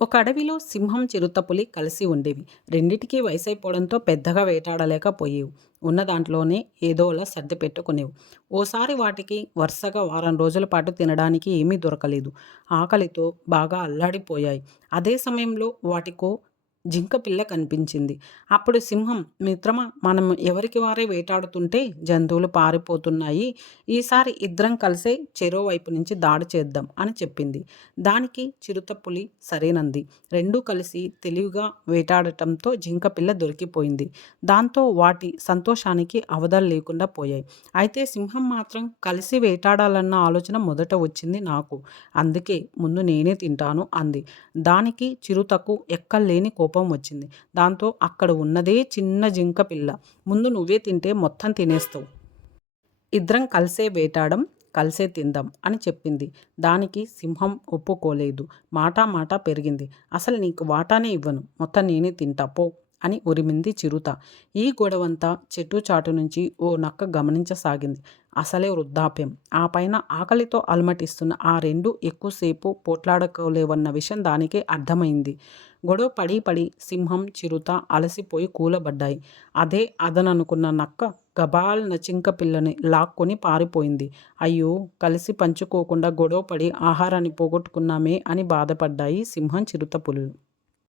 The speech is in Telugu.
ఒక అడవిలో సింహం చిరుతపులి కలిసి ఉండేవి. రెండిటికి వయసైపోవడంతో పెద్దగా వేటాడలేకపోయేవి. ఉన్న దాంట్లోనే ఏదోలా సర్ది పెట్టుకునేవి. ఓసారి వాటికి వరుసగా వారం రోజుల పాటు తినడానికి ఏమీ దొరకలేదు. ఆకలితో బాగా అల్లాడిపోయాయి. అదే సమయంలో వాటికో జింక పిల్ల కనిపించింది. అప్పుడు సింహం మిత్రమా మనం ఎవరికి వారే వేటాడుతుంటే జంతువులు పారిపోతున్నాయి. ఈసారి ఇద్దరం కలిసే చెరో వైపు నుంచి దాడి చేద్దాం అని చెప్పింది. దానికి చిరుతపులి సరేనంది. రెండూ కలిసి తెలివిగా వేటాడటంతో జింక పిల్ల దొరికిపోయింది. దాంతో వాటి సంతోషానికి అవధలు లేకుండా పోయాయి. అయితే సింహం మాత్రం కలిసి వేటాడాలన్న ఆలోచన మొదట వచ్చింది నాకు. అందుకే ముందు నేనే తింటాను అంది. దానికి చిరుతకు ఎక్కలేని కోపం కోపం వచ్చింది. దాంతో అక్కడ ఉన్నదే చిన్న జింక పిల్ల. ముందు నువ్వే తింటే మొత్తం తినేస్తావు. ఇద్దరం కలిసే వేటాడం కలిసే తిందాం అని చెప్పింది. దానికి సింహం ఒప్పుకోలేదు. మాటా మాట పెరిగింది. అసలు నీకు వాటానే ఇవ్వను. మొత్తం నేనే తింటా. పో. అని ఉరిమింది చిరుత. ఈ గొడవంతా చెట్టు చాటు నుంచి ఓ నక్క గమనించసాగింది. అసలే వృద్ధాప్యం. ఆ పైన ఆకలితో అలమటిస్తున్న ఆ రెండు ఎక్కువసేపు పోట్లాడుకోలేవన్న విషయం దానికే అర్థమైంది. గొడవ పడి పడి సింహం చిరుత అలసిపోయి కూలబడ్డాయి. అదే అదననుకున్న నక్క గబాల్ నచింక పిల్లని లాక్కొని పారిపోయింది. అయ్యో కలిసి పంచుకోకుండా గొడవ పడి ఆహారాన్ని పోగొట్టుకున్నామే అని బాధపడ్డాయి సింహం చిరుత పులులు.